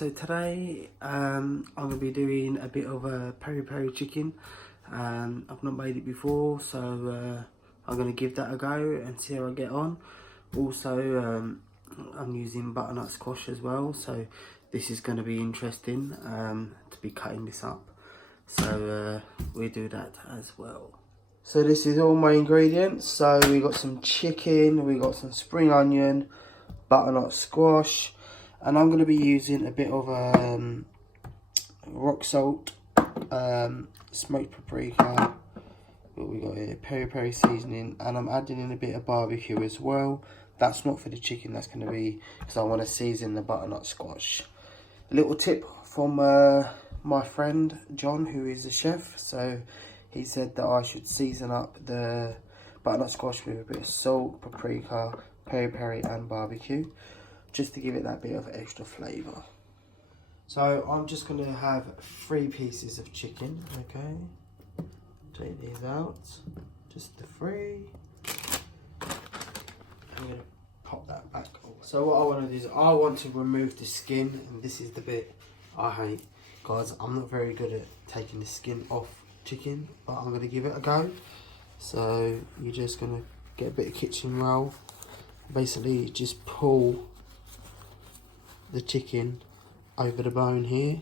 so today I'm going to be doing a bit of a peri peri chicken. I've not made it before, so I'm going to give that a go and see how I get on. Also, I'm using butternut squash as well, so this is going to be interesting to be cutting this up. So we'll do that as well. So this is all my ingredients. So we got some chicken, we got some spring onion, butternut squash, and I'm going to be using a bit of rock salt, smoked paprika, what we got here, peri peri seasoning, and I'm adding in a bit of barbecue as well. That's not for the chicken, that's going to be because I want to season the butternut squash. A little tip from my friend John, who is a chef. So he said that I should season up the butternut squash with a bit of salt, paprika, peri peri and barbecue, just to give it that bit of extra flavour. So I'm just going to have 3 pieces of chicken, okay? Take these out, just the 3. I'm going to pop that back over. So what I want to do is I want to remove the skin, and this is the bit I hate. Guys, I'm not very good at taking the skin off chicken, but I'm going to give it a go. So you're just going to get a bit of kitchen roll, basically just pull the chicken over the bone here,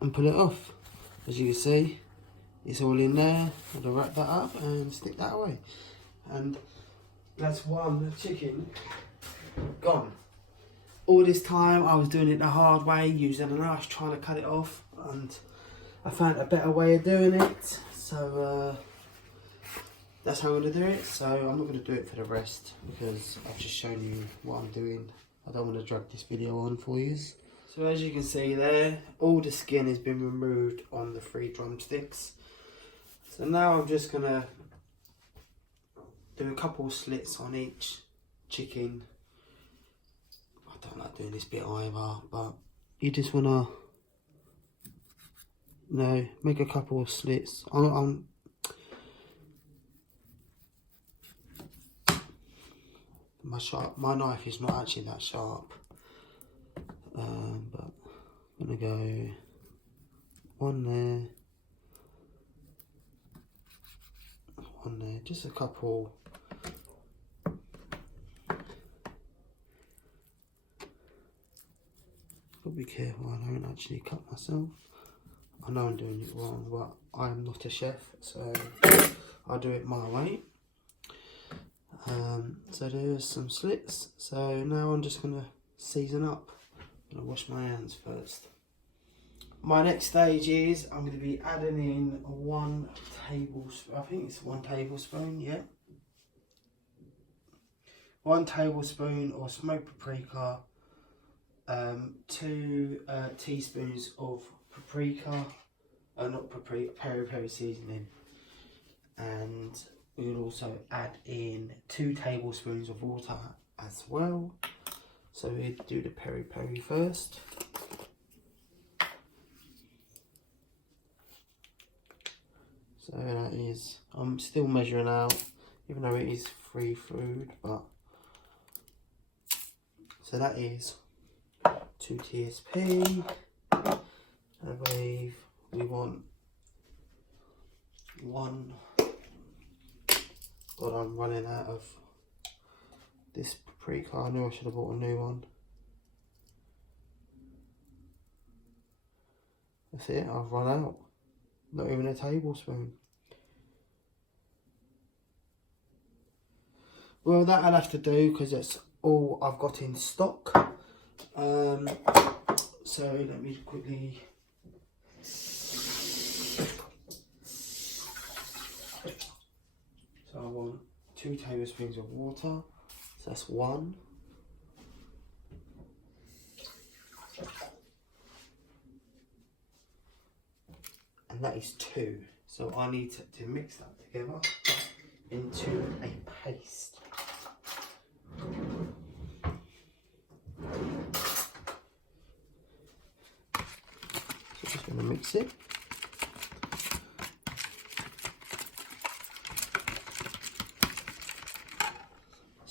and pull it off. As you can see, it's all in there. I'm going to wrap that up and stick that away, and that's one chicken gone. All this time I was doing it the hard way, using a knife trying to cut it off, and I found a better way of doing it. So that's how I'm going to do it. So I'm not going to do it for the rest because I've just shown you what I'm doing. I don't want to drag this video on for you. So as you can see there, all the skin has been removed on the 3 drumsticks. So now I'm just going to do a couple slits on each chicken. I don't like doing this bit either, but you just want to, make a couple of slits. My knife is not actually that sharp, but I'm gonna go one there, just a couple. Gotta be careful I don't actually cut myself. I know I'm doing it wrong, but I'm not a chef, so I do it my way. So there's some slits. So now I'm just gonna season up. I'm gonna wash my hands first. My next stage is I'm gonna be adding in 1 tablespoon. I think it's 1 tablespoon, yeah. 1 tablespoon of smoked paprika, 2 teaspoons of paprika, not paprika, peri peri seasoning, and we will also add in 2 tablespoons of water as well. So we'll do the peri peri first. So that is, I'm still measuring out, even though it is free food, but so that is 2 TSP. I believe we want 1. God, I'm running out of this paprika. I knew I should have bought a new one. That's it, I've run out. Not even a tablespoon. Well, that I'll have to do because that's all I've got in stock. So let me quickly. So I want 2 tablespoons of water. So that's 1. And that is 2. So I need to mix that together into a paste. So just going to mix it.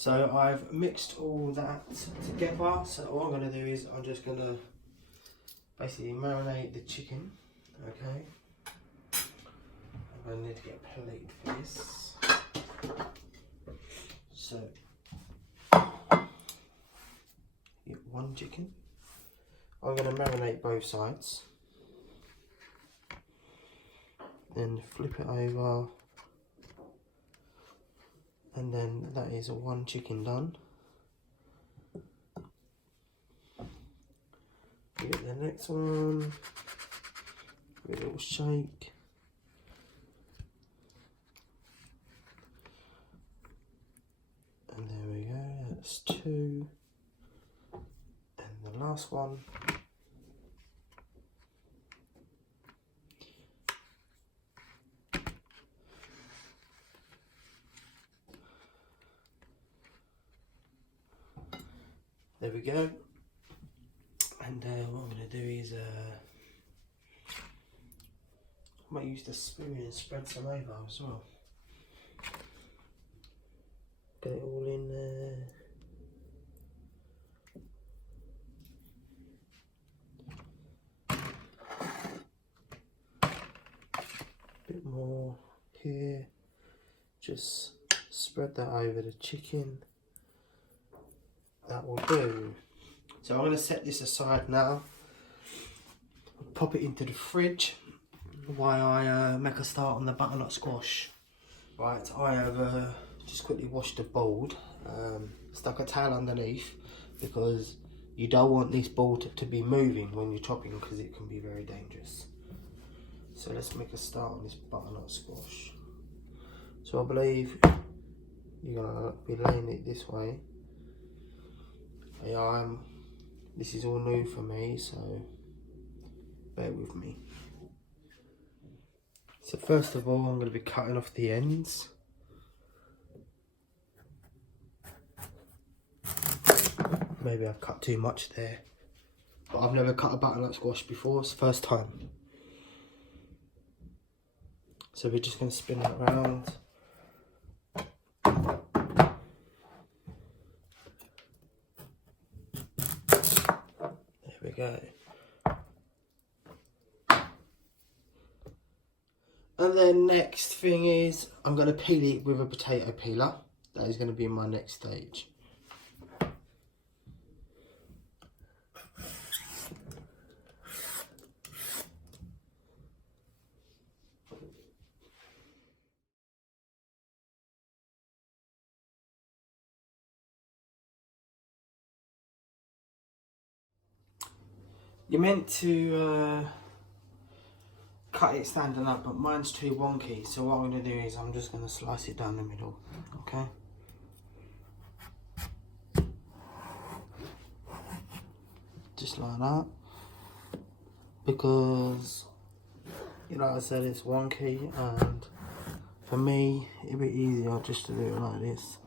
So I've mixed all that together. So what I'm going to do is I'm just going to basically marinate the chicken. Okay. I need to get a plate for this. So get one chicken. I'm going to marinate both sides. Then flip it over. And then that is one chicken done. Get the next one. Give it a little shake. And there we go, that's two. And the last one. There we go. And what I'm going to do is I might use the spoon and spread some over as well. Get it all in there. Bit more here. Just spread that over the chicken. That will do. So I'm going to set this aside now. Pop it into the fridge while I make a start on the butternut squash. Right, I have just quickly washed the bowl, stuck a towel underneath because you don't want this bowl to be moving when you're chopping because it can be very dangerous. So let's make a start on this butternut squash. So I believe you're going to be laying it this way. This is all new for me, so bear with me. So first of all, I'm going to be cutting off the ends. Maybe I've cut too much there, but I've never cut a butternut squash before, it's the first time. So we're just going to spin that round. There we go. And then next thing is I'm going to peel it with a potato peeler. That is going to be my next stage. You're meant to cut it standing up, but mine's too wonky, so what I'm going to do is I'm just going to slice it down the middle, okay? Just like that, because, you know, like I said, it's wonky, and for me, it'd be easier just to do it like this.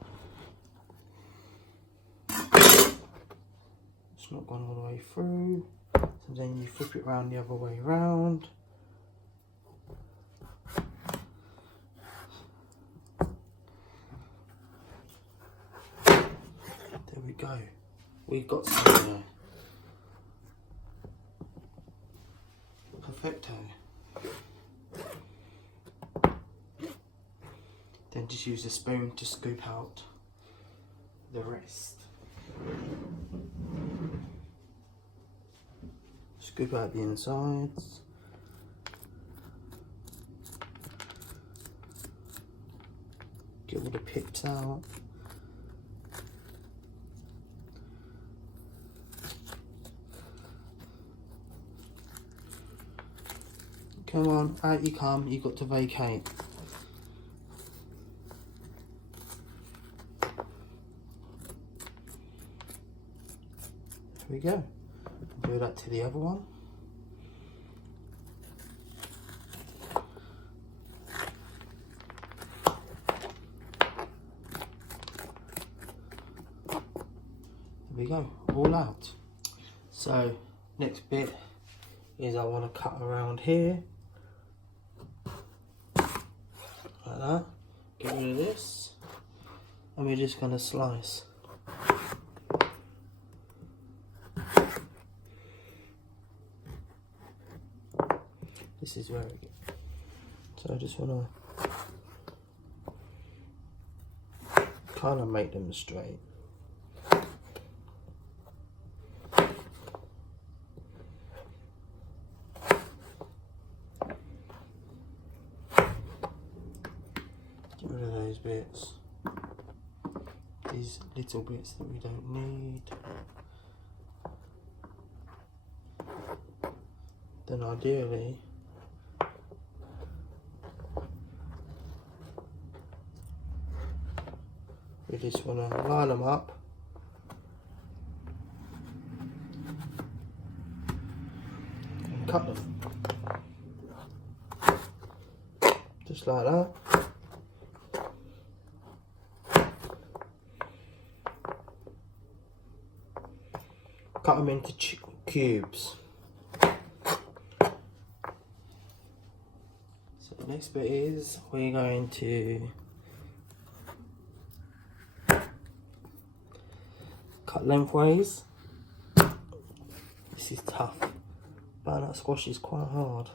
It's not gone all the way through, so then you flip it around the other way round. There we go. We've got some there. Perfecto. Then just use a spoon to scoop out the rest. Scoop out the insides. Get all the pips out. Come on, out you come, you've got to vacate. There we go. Do that to the other one. There we go, all out. So, next bit is I want to cut around here. Like that. Get rid of this. and we're just going to slice. This is very good. So I just want to kind of make them straight. Get rid of those bits. These little bits that we don't need. Then ideally, we just want to line them up and cut them. Just like that. Cut them into cubes. So the next bit is we're going to cut lengthways. This is tough. Butternut squash is quite hard.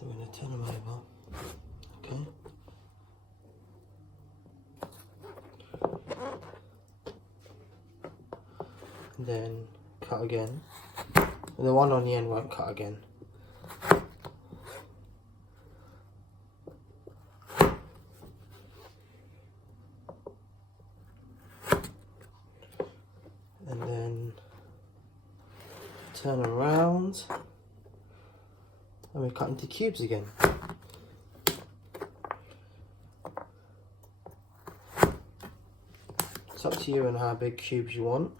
I'm going to turn them over. Okay. And then cut again. The one on the end won't cut again. And then turn around and we cut into cubes again. It's up to you and how big cubes you want.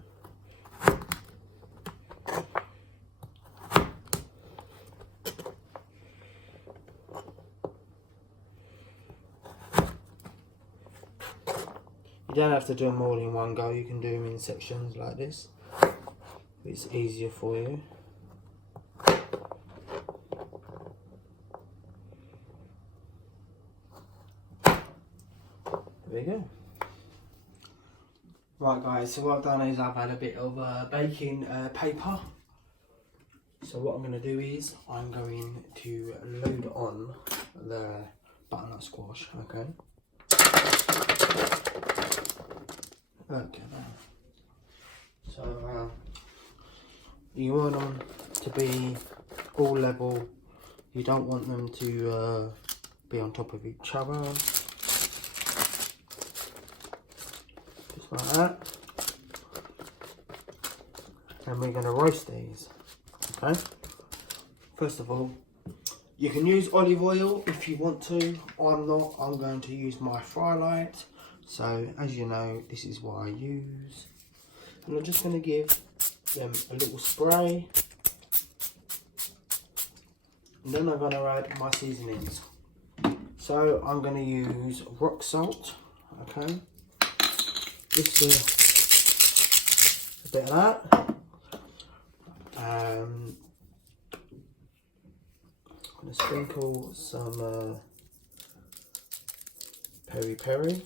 You don't have to do them all in one go, you can do them in sections like this. It's easier for you. There you go. Right guys, so what I've done is I've had a bit of baking paper. So what I'm going to do is I'm going to load on the butternut squash, okay? Okay, so you want them to be all level. You don't want them to be on top of each other. Just like that. And we're going to roast these. Okay. First of all, you can use olive oil if you want to. I'm not. I'm going to use my fry light. So as you know, this is what I use. And I'm just going to give them a little spray. And then I'm going to add my seasonings. So I'm going to use rock salt. Okay. Just a bit of that. I'm going to sprinkle some Piri Piri.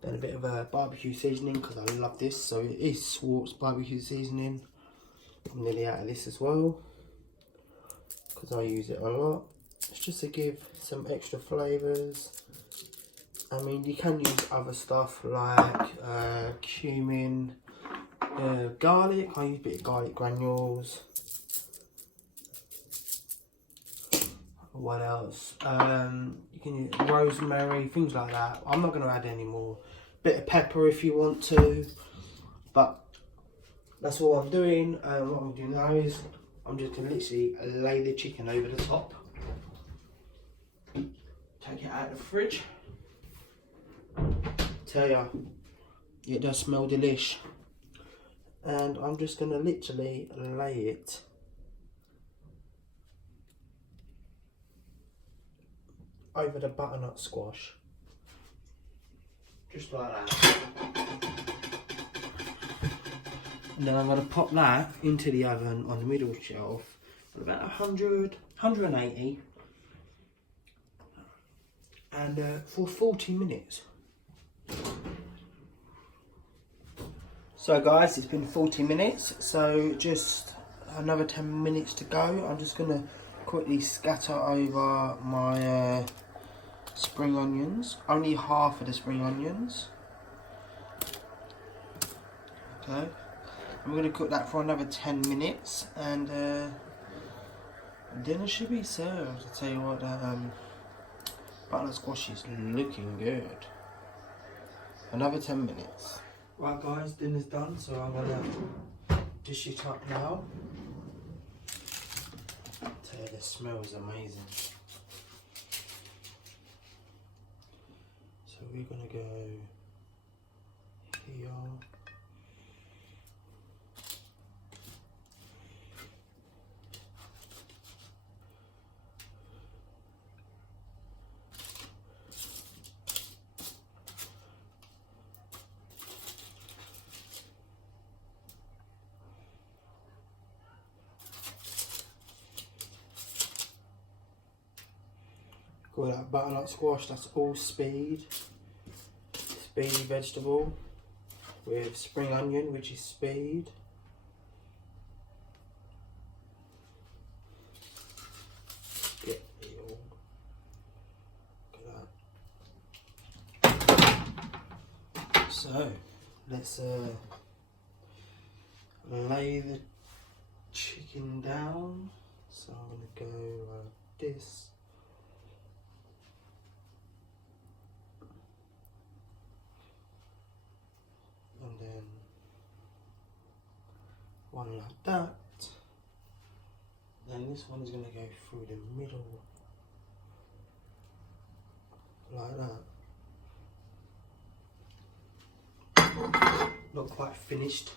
Then a bit of barbecue seasoning because I love this. So it is Swartz barbecue seasoning. I'm nearly out of this as well because I use it a lot. It's just to give some extra flavours. I mean, you can use other stuff like cumin, garlic. I use a bit of garlic granules. What else? You can use rosemary, things like that. I'm not going to add any more. Bit of pepper if you want to, but that's all I'm doing. What I'm doing now is I'm just going to literally lay the chicken over the top. Take it out of the fridge. Tell ya, it does smell delish. And I'm just going to literally lay it over the butternut squash. just like that. And then I'm going to pop that into the oven on the middle shelf at about 180, and for 40 minutes. So guys, it's been 40 minutes, so just another 10 minutes to go. I'm just going to quickly scatter over my spring onions, only half of the spring onions. Okay. I'm going to cook that for another 10 minutes, and dinner should be served. I'll tell you what, that butternut squash is looking good. Another 10 minutes. Right guys, dinner's done, so I'm going to dish it up now. I'll tell you, the smell is amazing. So we're going to go here. Got that butternut squash, that's all speedy vegetable with spring onion, which is speed. Get it all. Look at that. So let's lay the chicken down. So I'm going to go like this. And then one like that. Then this one is going to go through the middle, like that. Not quite finished.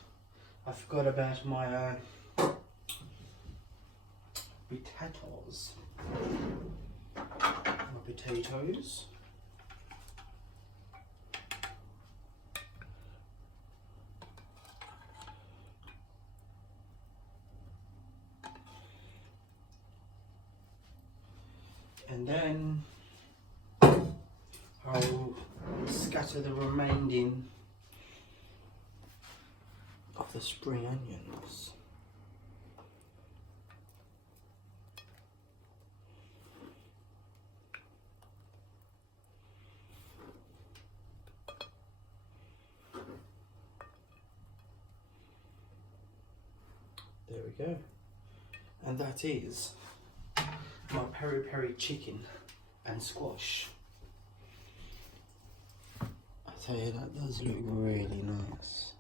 I forgot about my potatoes. My potatoes. And then I'll scatter the remaining of the spring onions. There we go. And that is my peri peri chicken and squash. I tell you, that does look really nice.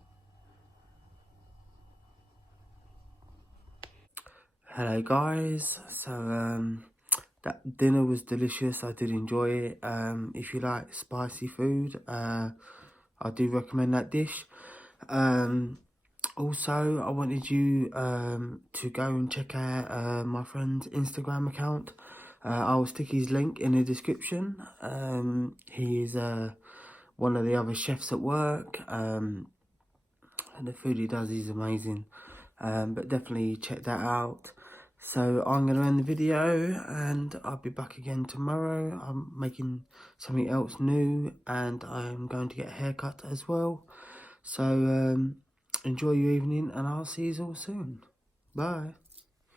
Hello guys, so that dinner was delicious. I did enjoy it. If you like spicy food, I do recommend that dish. Also, I wanted you to go and check out my friend's Instagram account. I will stick his link in the description. He is one of the other chefs at work, and the food he does is amazing. But definitely check that out. So I'm going to end the video, and I'll be back again tomorrow. I'm making something else new, and I'm going to get a haircut as well. So enjoy your evening, and I'll see you all soon. Bye.